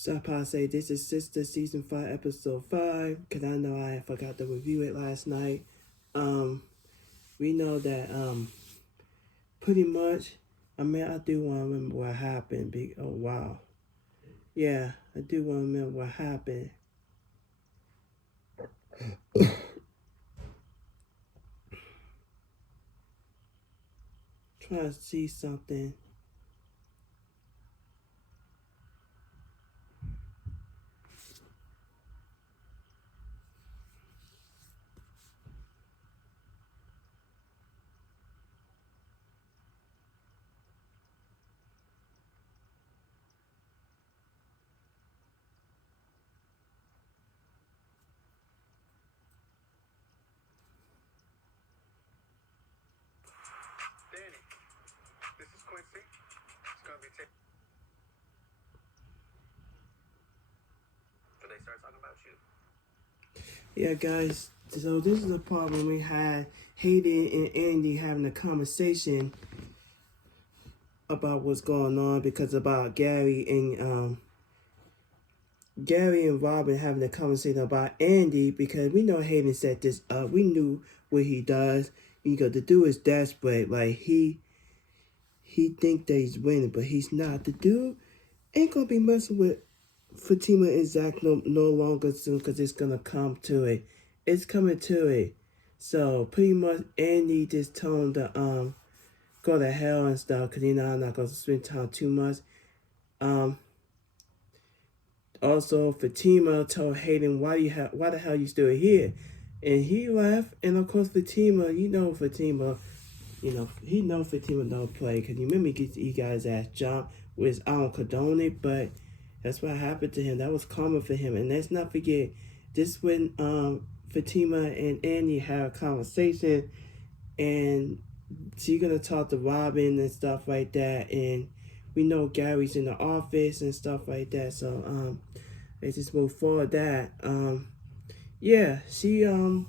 So I probably say this is Sistas season 5 episode 5 because I know I forgot to review it last night. We know that pretty much. I mean, I do want to remember what happened. Oh wow, yeah, I do want to remember what happened. Trying to see something. Danny, this is Quincy. It's gonna be when they start talking about you. Yeah, guys. So this is the part when we had Hayden and Andy having a conversation about what's going on because about Gary and Robin having a conversation about Andy because we know Hayden set this up. We knew what he does. You know, the dude is desperate. Like he think that he's winning, but he's not. The dude ain't gonna be messing with Fatima and Zach no longer soon because it's gonna come to it. It's coming to it. So pretty much Andy just told him to go to hell and stuff because I'm not gonna spend time too much. Also, Fatima told Hayden, why the hell you still here? And he left. And of course, Fatima, he know Fatima don't play. Because you remember he got his ass jumped, which I don't condone it, but that's what happened to him. That was karma for him. And let's not forget, this when Fatima and Andy had a conversation, and she's going to talk to Robin and stuff like that. And we know Gary's in the office and stuff like that. So, let's just move forward that. Yeah, she wanna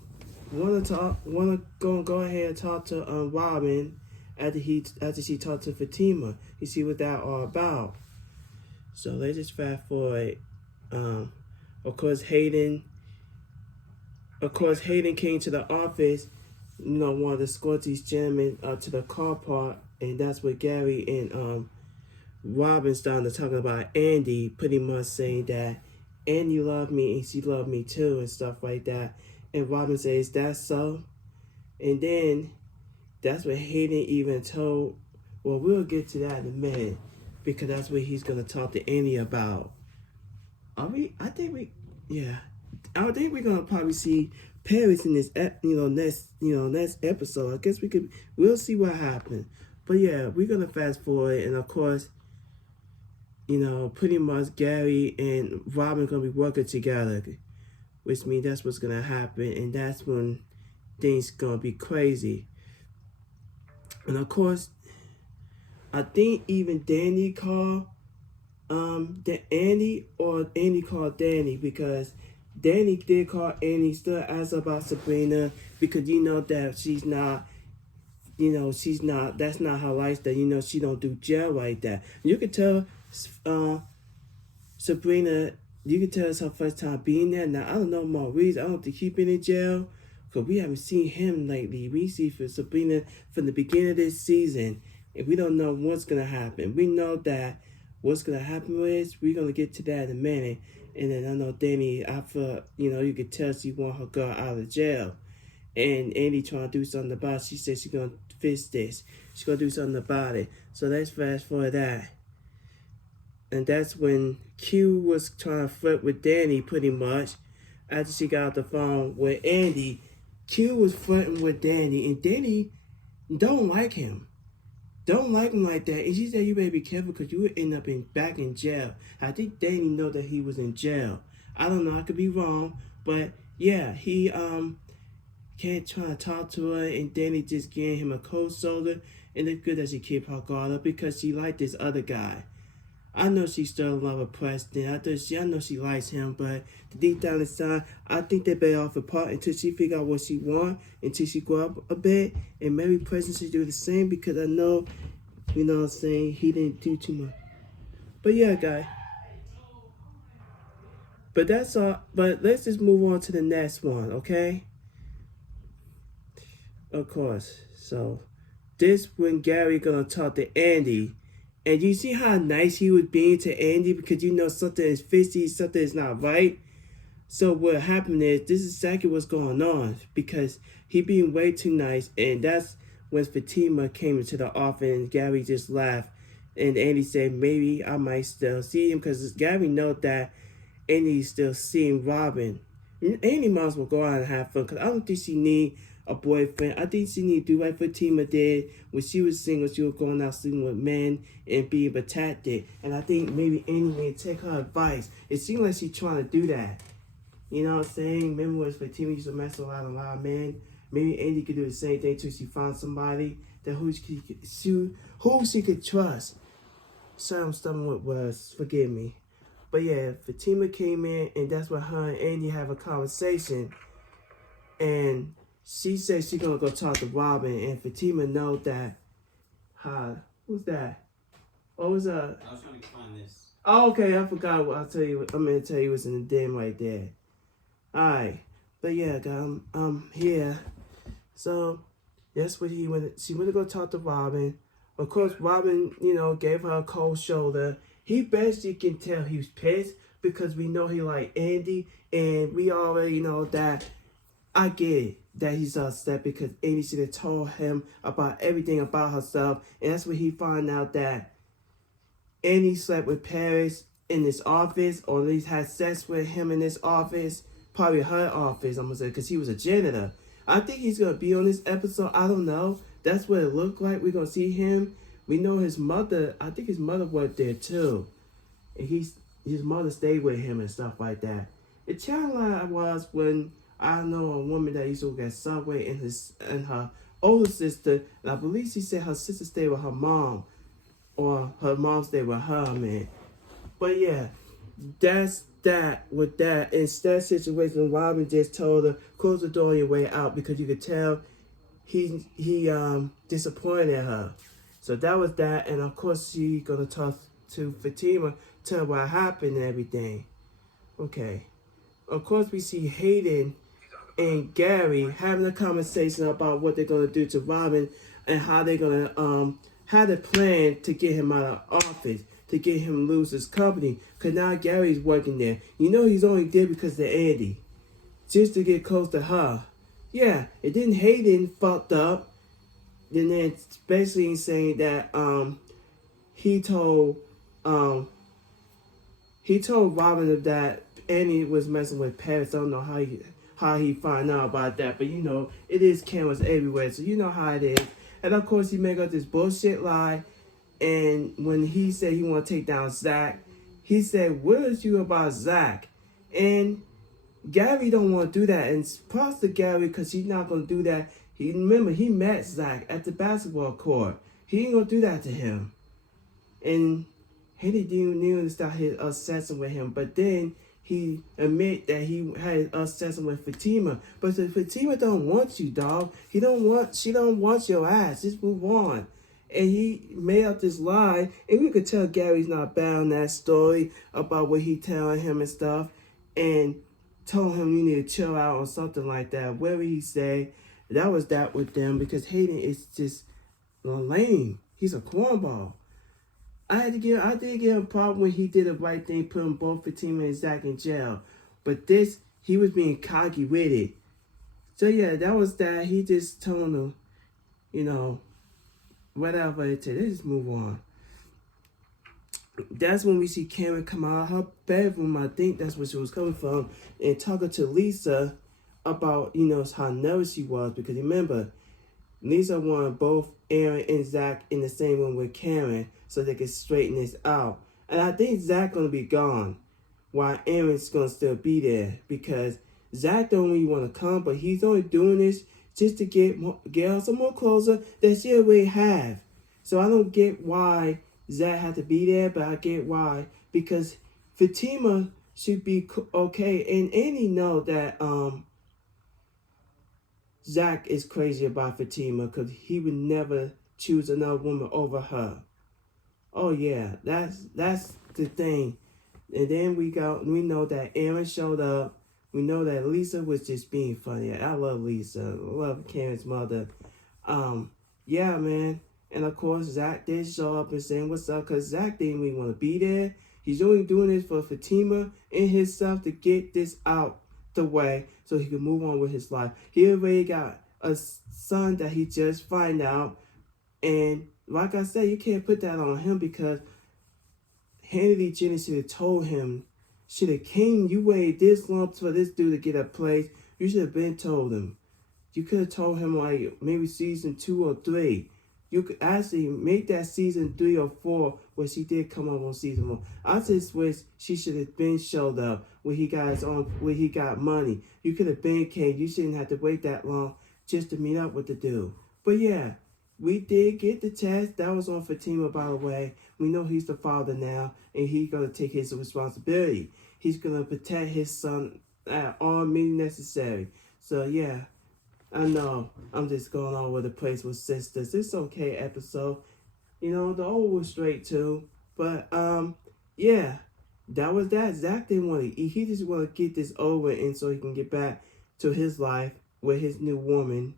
go ahead and talk to Robin after she talked to Fatima. You see what that all about. So let's just fast forward. Of course Hayden came to the office, wanted to escort these gentlemen to the car park, and that's what Gary and Robin started talking about Andy, pretty much saying that Andy loved me and she loved me too and stuff like that. And Robin says, that's so? And then that's what Hayden even told, well, we'll get to that in a minute because that's what he's going to talk to Andy about. I think we're going to probably see Paris in this, next episode. I guess we'll see what happens. But yeah, we're going to fast forward, and of course, pretty much Gary and Robin going to be working together, which means that's what's going to happen, and that's when things going to be crazy. And of course, I think even Danny called Andy, or Andy called Danny, because Danny did call Andy, still asked about Sabrina, because that she's not, that's not her lifestyle. She don't do jail like that. You can tell Sabrina, you can tell it's her first time being there. Now, I don't know Maurice. I don't think he's been in jail because we haven't seen him lately. We see for Sabrina from the beginning of this season, and we don't know what's going to happen. We know that what's going to happen is we're going to get to that in a minute. And then I know Danny, I feel, you could tell she want her girl out of jail. And Andy trying to do something about it. She said she's going to fix this. She's going to do something about it. So let's fast forward that. And that's when Q was trying to flirt with Danny pretty much. After she got off the phone with Andy, Q was flirting with Danny. And Danny don't like him. Don't like him like that. And she said, you better be careful because you would end up back in jail. I think Danny know that he was in jail. I don't know. I could be wrong. But yeah, he can't try to talk to her. And Danny just gave him a cold shoulder. And it's good that she kept her guard up because she liked this other guy. I know she's still in love with Preston. I know she likes him, but deep down inside, I think they better off apart until she figure out what she wants, until she grow up a bit, and maybe Preston should do the same because I know, he didn't do too much. But yeah, guys. But that's all. But let's just move on to the next one, okay? Of course. So this when Gary gonna talk to Andy, and you see how nice he was being to Andy because you know something is fishy, something is not right. So what happened is this is exactly what's going on because he being way too nice, and that's when Fatima came into the office and Gary just laughed, and Andy said maybe I might still see him because Gary know that Andy's still seeing Robin. Andy might as well go out and have fun because I don't think she need a boyfriend. I think she need to do like Fatima did when she was single. She was going out sleeping with men and being protected. And I think maybe Andy may take her advice. It seems like she's trying to do that. You know what I'm saying? Remember when Fatima used to mess with a lot of men? Maybe Andy could do the same thing till she found somebody that who she could trust. Sorry, I'm stumbling with words. Forgive me. But yeah, Fatima came in, and that's when her and Andy have a conversation. And she said she's gonna go talk to Robin, and Fatima know that. Who's that? What was I was trying to find this. Oh, okay, I forgot what I'll tell you. I'm gonna tell you what's in the den right there. Alright. But yeah, guys, I'm here. So that's what he went. She went to go talk to Robin. Of course, Robin, gave her a cold shoulder. He basically can tell he was pissed because we know he like Andy, and we already know that. I get it that he's upset because Andy should have told him about everything about herself, and that's when he found out that Andy slept with Paris in his office, or at least had sex with him in his office, probably her office, I'm gonna say, because he was a janitor. I think he's gonna be on this episode. I don't know. That's what it looked like. We're gonna see him. We know his mother. I think his mother worked there too, and his mother stayed with him and stuff like that. The channel I was when I know a woman that used to work at Subway and her older sister, and I believe she said her sister stayed with her mom, or her mom stayed with her, man. But yeah, that's that with that. In that situation, Robin just told her, close the door on your way out because you could tell he disappointed her. So that was that, and of course she gonna talk to Fatima, tell her what happened and everything. Okay. Of course we see Hayden and Gary having a conversation about what they're gonna do to Robin and how they're gonna have a plan to get him out of office, to get him to lose his company. Cause now Gary's working there. You know he's only there because of Andy, just to get close to her. Yeah, and then Hayden fucked up. And then basically saying that he told Robin that Andy was messing with Paris. I don't know how he found out about that, but it is cameras everywhere, so you know how it is. And of course he make up this bullshit lie. And when he said he want to take down Zach, he said, "What is you about Zach?" And Gary don't want to do that, and props to Gary because he's not gonna do that. He met Zach at the basketball court. He ain't gonna do that to him. And he didn't even start his obsession with him. But then he admit that he had obsession with Fatima. But Fatima don't want you, dog. She don't want your ass. Just move on. And he made up this lie, and we could tell Gary's not bad on that story about what he telling him and stuff, and told him you need to chill out or something like that. Whatever he said. That was that with them because Hayden is just lame. He's a cornball. I did give him a problem when he did the right thing, putting both Fatima and Zach in jail. But this, he was being cocky with it. So yeah, that was that. He just told him, whatever it is. Let's just move on. That's when we see Karen come out of her bedroom. I think that's where she was coming from, and talking to Lisa about, how nervous she was, because remember, Lisa wanted both Aaron and Zach in the same room with Karen so they could straighten this out. And I think Zach gonna be gone while Aaron's gonna still be there, because Zach don't really want to come, but he's only doing this just to get her some more closer that she already have. So I don't get why Zach had to be there, but I get why, because Fatima should be okay, and Annie know that Zach is crazy about Fatima because he would never choose another woman over her. Oh yeah, that's the thing. And then we know that Aaron showed up. We know that Lisa was just being funny. I love Lisa. I love Karen's mother. Yeah, man. And of course, Zach did show up and saying what's up because Zach didn't really want to be there. He's only doing this for Fatima and himself to get this out the way so he can move on with his life. He already got a son that he just find out. And like I said, you can't put that on him because Hannity Jennings should have told him, should have came, you waited this long for this dude to get a place. You should have been told him. You could have told him like maybe season 2 or 3. You could actually make that season 3 or 4 where she did come up on season 1. I just wish she should have been showed up when he got his own, when he got money. You could have been came. You shouldn't have to wait that long just to meet up with the dude. But yeah, we did get the test. That was on Fatima, by the way. We know he's the father now, and he's going to take his responsibility. He's going to protect his son at all means necessary. So yeah, I know I'm just going all over the place with Sistas. It's okay episode. You know, the old was straight too. But yeah, that was that. Zach didn't want to eat. He just want to get this over and so he can get back to his life with his new woman.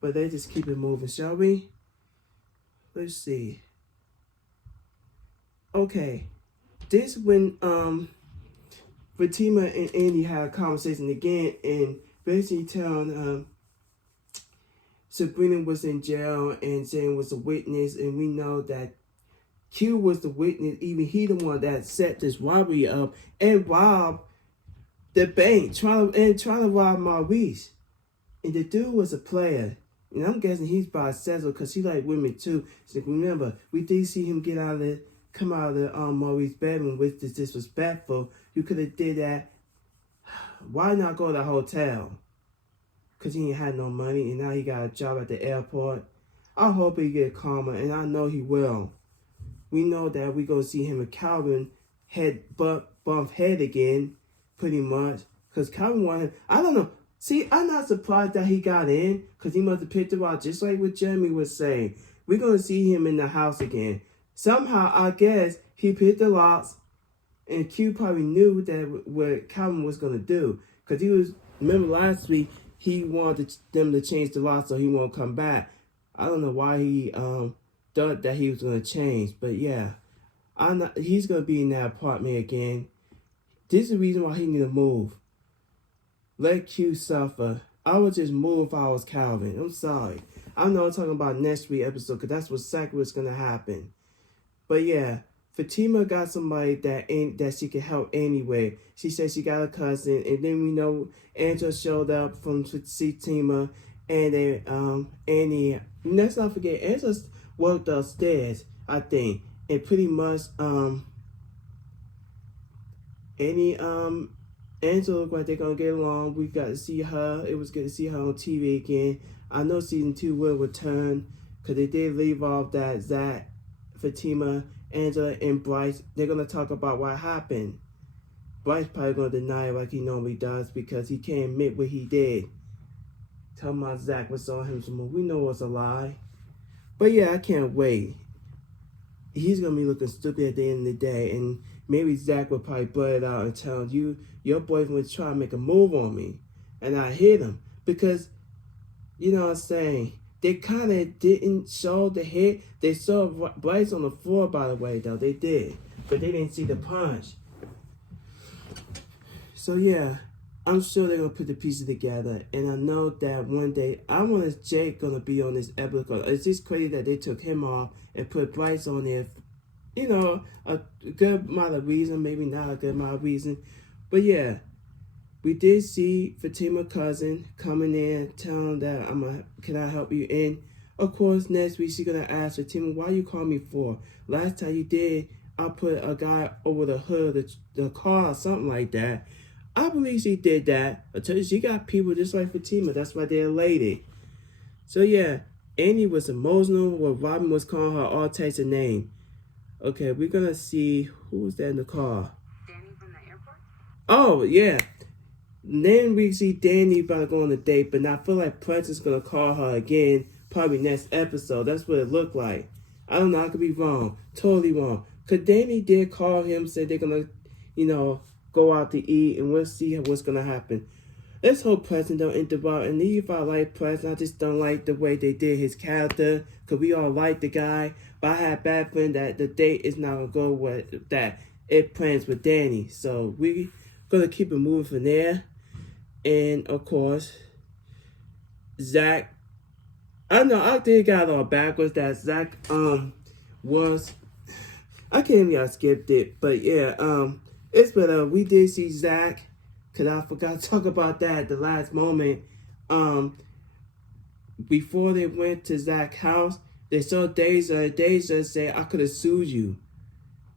But they just keep it moving, shall we? Let's see. Okay. This when Fatima and Andy had a conversation again and basically telling Sabrina was in jail and saying was a witness, and we know that Q was the witness, even he the one that set this robbery up and robbed the bank, trying to rob Maurice. And the dude was a player. And I'm guessing he's bisexual because he like women too. So remember, we did see him come out of the Maurice bedroom, which is disrespectful. You could have did that. Why not go to the hotel? Because he ain't had no money and now he got a job at the airport. I hope he get calmer, and I know he will. We know that we going to see him and Calvin bump head again, pretty much. Because Calvin wanted, I don't know. See, I'm not surprised that he got in because he must have picked it out, just like what Jeremy was saying. We're going to see him in the house again. Somehow, I guess, he picked the locks, and Q probably knew that what Calvin was going to do. Because remember last week, he wanted them to change the locks so he won't come back. I don't know why he thought that he was going to change. But yeah, he's going to be in that apartment again. This is the reason why he need to move. Let Q suffer. I would just move if I was Calvin. I'm sorry. I know I'm talking about next week's episode because that's exactly what's going to happen. But yeah, Fatima got somebody that she can help anyway. She said she got a cousin, and then we know Angela showed up from Fatima, and then Annie. Let's not forget, Angela worked upstairs, I think, and pretty much Annie Angela look like they're gonna get along. We got to see her. It was good to see her on TV again. I know season 2 will return because they did leave off that Zach, Fatima, Angela, and Bryce. They're gonna talk about what happened. Bryce probably gonna deny it like he normally does because he can't admit what he did. Tell my Zach was on him some more. We know it's a lie. But yeah, I can't wait. He's gonna be looking stupid at the end of the day, and maybe Zach will probably blurt it out and tell you, your boyfriend was trying to make a move on me. And I hit him. Because, you know what I'm saying, they kind of didn't show the hit. They saw Bryce on the floor, by the way, though. They did. But they didn't see the punch. So, yeah, I'm sure they're going to put the pieces together. And I know that one day, I wonder if Jake going to be on this episode. It's just crazy that they took him off and put Bryce on there. You know, a good amount of reason, maybe not a good amount of reason. But yeah, we did see Fatima cousin coming in, telling that can I help you? And of course, next week she's gonna ask Fatima, why you call me for? Last time you did, I put a guy over the hood of the car or something like that. I believe she did that. I tell you, she got people just like Fatima. That's why they're elated. So yeah, Annie was emotional while Robin was calling her all types of names. Okay, we're gonna see who's that in the car. Danny from the airport? Oh, yeah. Then we see Danny about to go on a date, but I feel like Prince is gonna call her again, probably next episode. That's what it looked like. I don't know, I could be wrong. Totally wrong. Cause Danny did call him, said they're gonna go out to eat, and we'll see what's gonna happen. Let's hope Preston don't interrupt. And even if I like Preston, I just don't like the way they did his character. Because we all like the guy. But I had bad feeling that the date is not going to go with that. It plans with Danny. So we going to keep it moving from there. And, of course, Zach. I know, I think it got all backwards that Zach was... I can't even skip it. But, yeah, it's better. We did see Zach. Because I forgot to talk about that at the last moment. Before they went to Zach's house, they saw Deja. Deja said, I could have sued you.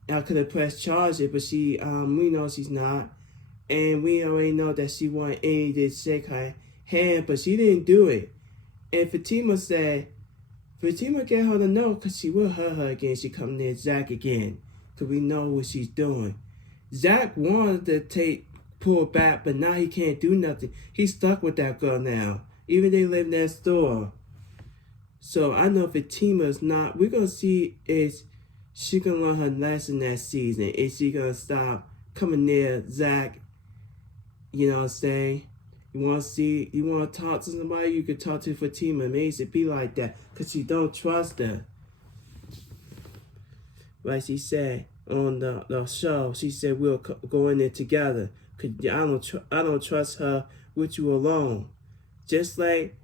I could have pressed charges, but we know she's not. And we already know that she wanted Annie to shake her hand, but she didn't do it. And Fatima get her to know, because she will hurt her again. She come near Zach again, because we know what she's doing. Zach wanted to pull back, but now he can't do nothing. He's stuck with that girl now. Even they live next door. So I know Fatima's not. We're gonna see is she gonna learn her lesson that season. Is she gonna stop coming near Zach? You know what I'm saying? You wanna talk to somebody, you could talk to Fatima. Maybe it should be like that. Cause she don't trust her. Like she said on the show, she said we'll go in there together. Cause I don't trust her with you alone. Just like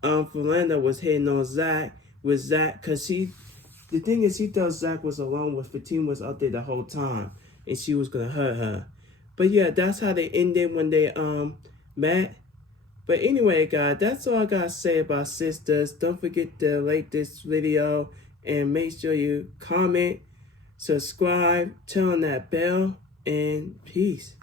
Fernanda was hitting on Zach with Zach, cause the thing is she thought Zach was alone with Fatima was out there the whole time, and she was gonna hurt her. But yeah, that's how they ended when they met. But anyway, guys, that's all I gotta say about Sistas. Don't forget to like this video and make sure you comment, subscribe, turn on that bell, and peace.